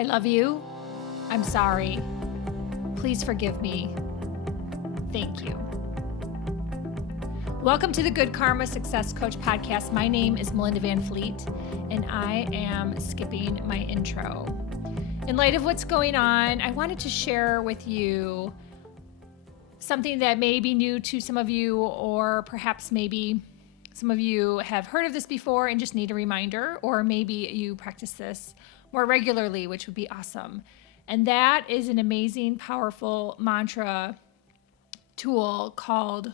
I love you. I'm sorry. Please forgive me. Thank you. Welcome to the Good Karma Success Coach podcast. My name is Melinda Van Fleet, and I am skipping my intro. In light of what's going on, I wanted to share with you something that may be new to some of you, or perhaps maybe some of you have heard of this before and just need a reminder, or maybe you practice this more regularly, which would be awesome. And that is an amazing, powerful mantra tool called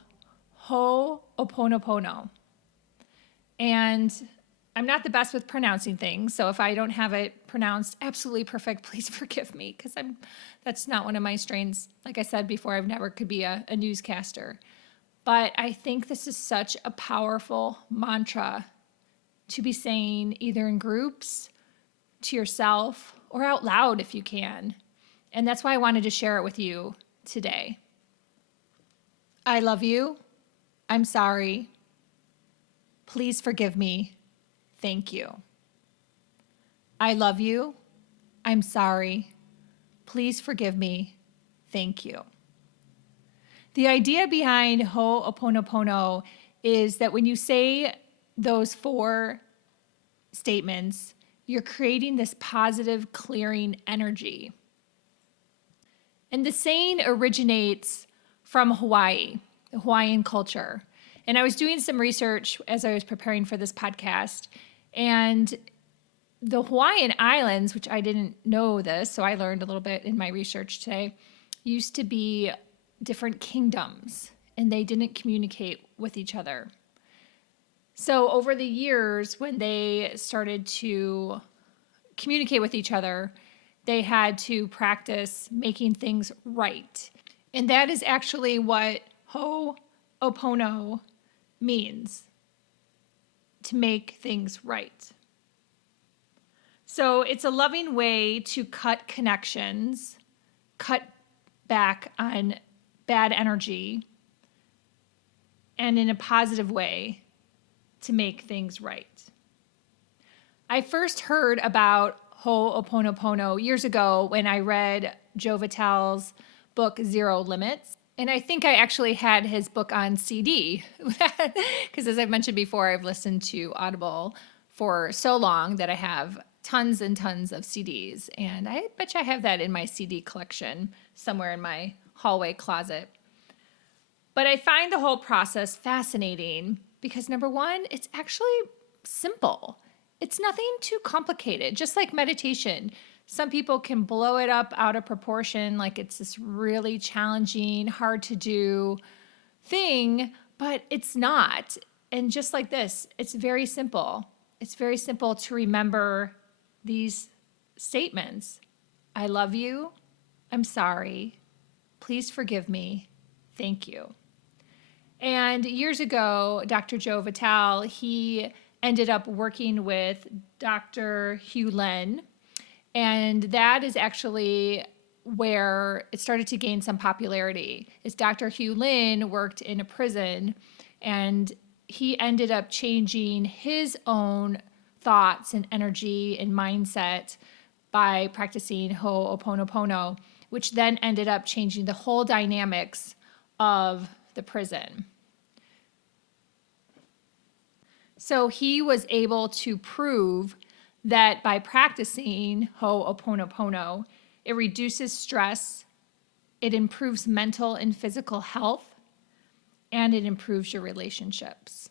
Ho'oponopono. And I'm not the best with pronouncing things, so if I don't have it pronounced absolutely perfect, please forgive me, because that's not one of my strengths. Like I said before, I've never could be a newscaster. But I think this is such a powerful mantra to be saying either in groups, to yourself, or out loud if you can. And that's why I wanted to share it with you today. I love you. I'm sorry. Please forgive me. Thank you. I love you. I'm sorry. Please forgive me. Thank you. The idea behind Ho'oponopono is that when you say those 4 statements, you're creating this positive, clearing energy. And the saying originates from Hawaii, the Hawaiian culture. And I was doing some research as I was preparing for this podcast, and the Hawaiian Islands, which I didn't know this, so I learned a little bit in my research today, used to be different kingdoms, and they didn't communicate with each other. So over the years, when they started to communicate with each other, they had to practice making things right. And that is actually what Ho'opono means, to make things right. So it's a loving way to cut connections, cut back on bad energy, and in a positive way to make things right. I first heard about Ho'oponopono years ago when I read Joe Vitale's book, Zero Limits. And I think I actually had his book on CD because, as I've mentioned before, I've listened to Audible for so long that I have tons and tons of CDs. And I bet you I have that in my CD collection somewhere in my hallway closet. But I find the whole process fascinating because, number one, it's actually simple. It's nothing too complicated, just like meditation. Some people can blow it up out of proportion, like it's this really challenging, hard to do thing, but it's not. And just like this, it's very simple. It's very simple to remember these statements. I love you. I'm sorry. Please forgive me. Thank you. And years ago, Dr. Joe Vitale, he ended up working with Dr. Hew Len. And that is actually where it started to gain some popularity. Is Dr. Hew Len worked in a prison, and he ended up changing his own thoughts and energy and mindset by practicing Ho'oponopono, which then ended up changing the whole dynamics of the prison. So he was able to prove that by practicing Ho'oponopono, it reduces stress, it improves mental and physical health, and it improves your relationships.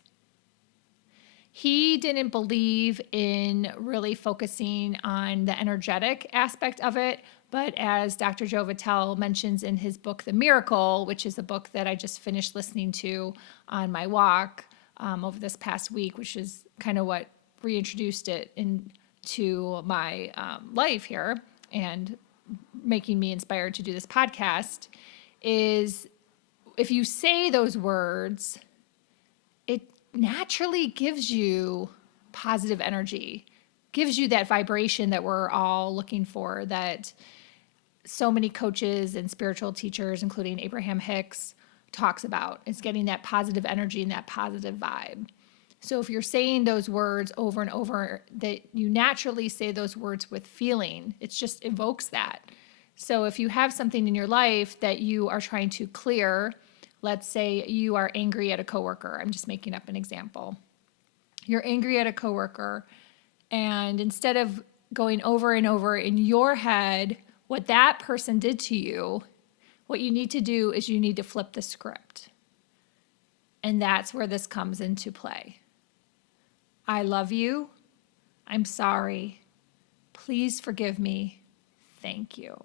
He didn't believe in really focusing on the energetic aspect of it, but as Dr. Joe Vitale mentions in his book, The Miracle, which is a book that I just finished listening to on my walk over this past week, which is kind of what reintroduced it into my life here and making me inspired to do this podcast, is if you say those words, it naturally gives you positive energy, gives you that vibration that we're all looking for, that so many coaches and spiritual teachers, including Abraham Hicks, talks about. It's getting that positive energy and that positive vibe. So if you're saying those words over and over, that you naturally say those words with feeling, it just evokes that. So if you have something in your life that you are trying to clear, let's say you are angry at a coworker. I'm just making up an example. You're angry at a coworker, and instead of going over and over in your head what that person did to you, what you need to do is you need to flip the script. And that's where this comes into play. I love you. I'm sorry. Please forgive me. Thank you.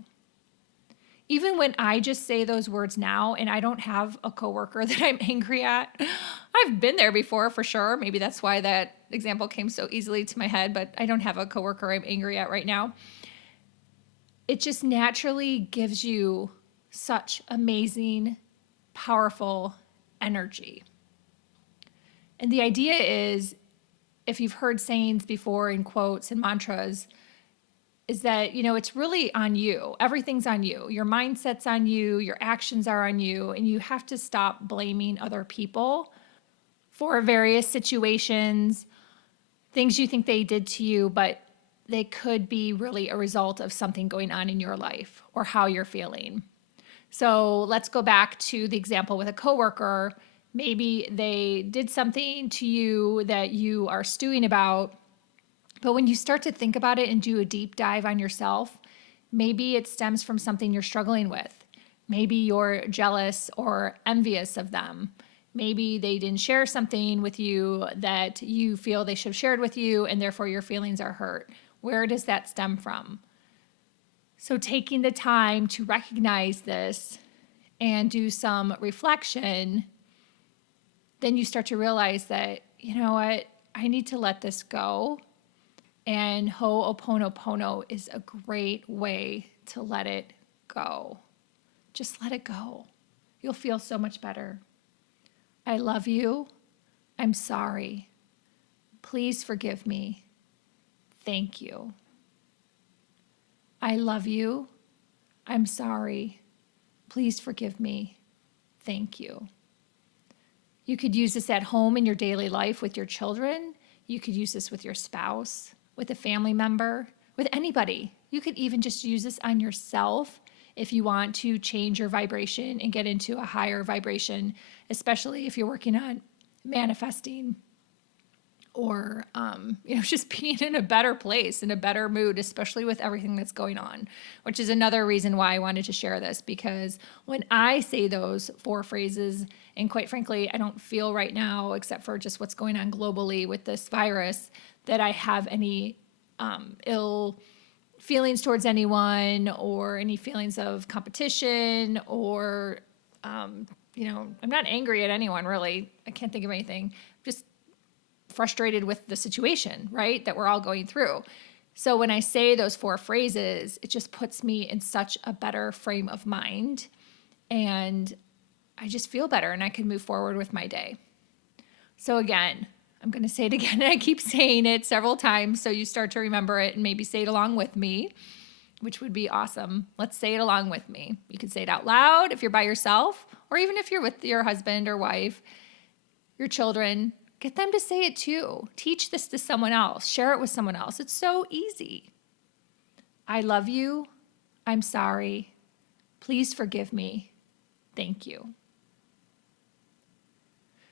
Even when I just say those words now and I don't have a coworker that I'm angry at, I've been there before for sure. Maybe that's why that example came so easily to my head, but I don't have a coworker I'm angry at right now. It just naturally gives you such amazing, powerful energy. And the idea is, if you've heard sayings before in quotes and mantras, is that, it's really on you. Everything's on you. Your mindset's on you. Your actions are on you. And you have to stop blaming other people for various situations, things you think they did to you, but they could be really a result of something going on in your life or how you're feeling. So let's go back to the example with a coworker. Maybe they did something to you that you are stewing about, but when you start to think about it and do a deep dive on yourself, maybe it stems from something you're struggling with. Maybe you're jealous or envious of them. Maybe they didn't share something with you that you feel they should have shared with you, and therefore your feelings are hurt. Where does that stem from? So taking the time to recognize this and do some reflection, then you start to realize that, you know what, I need to let this go. And Ho'oponopono is a great way to let it go. Just let it go. You'll feel so much better. I love you. I'm sorry. Please forgive me. Thank you. I love you. I'm sorry. Please forgive me. Thank you. You could use this at home in your daily life with your children. You could use this with your spouse, with a family member, with anybody. You could even just use this on yourself if you want to change your vibration and get into a higher vibration, especially if you're working on manifesting or just being in a better place, in a better mood, especially with everything that's going on, which is another reason why I wanted to share this, because when I say those 4 phrases, and quite frankly, I don't feel right now, except for just what's going on globally with this virus, that I have any ill feelings towards anyone or any feelings of competition or, I'm not angry at anyone really. I can't think of anything. Just frustrated with the situation, right, that we're all going through. So when I say those 4 phrases, it just puts me in such a better frame of mind, and I just feel better and I can move forward with my day. So again, I'm going to say it again, and I keep saying it several times so you start to remember it and maybe say it along with me, which would be awesome. Let's say it along with me. You can say it out loud if you're by yourself, or even if you're with your husband or wife, your children. Get them to say it too. Teach this to someone else. Share it with someone else. It's so easy. I love you. I'm sorry. Please forgive me. Thank you.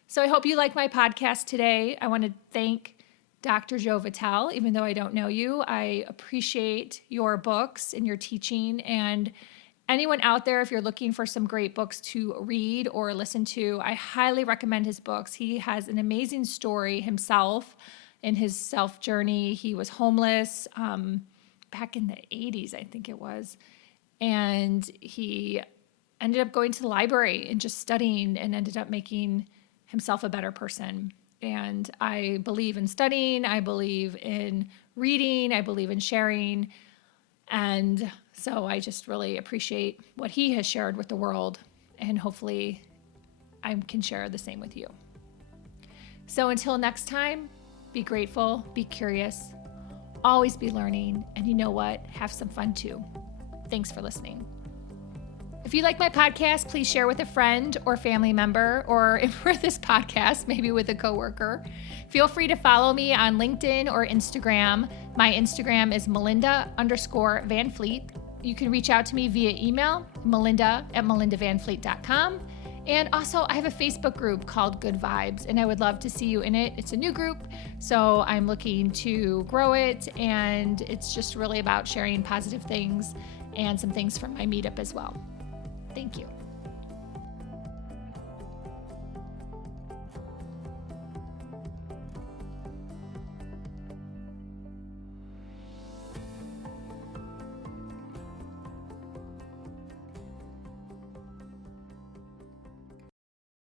So I hope you like my podcast today. I want to thank Dr. Joe Vitale. Even though I don't know you, I appreciate your books and your teaching. And anyone out there, if you're looking for some great books to read or listen to, I highly recommend his books. He has an amazing story himself in his self journey. He was homeless back in the 80s, I think it was. And he ended up going to the library and just studying and ended up making himself a better person. And I believe in studying. I believe in reading. I believe in sharing. And so I just really appreciate what he has shared with the world, and hopefully I can share the same with you. So until next time, be grateful, be curious, always be learning, and you know what? Have some fun too. Thanks for listening. If you like my podcast, please share with a friend or family member, or for this podcast, maybe with a coworker. Feel free to follow me on LinkedIn or Instagram. My Instagram is Melinda_Van Fleet. You can reach out to me via email, melinda@melindavanfleet.com. And also, I have a Facebook group called Good Vibes, and I would love to see you in it. It's a new group, so I'm looking to grow it, and it's just really about sharing positive things and some things from my meetup as well. Thank you.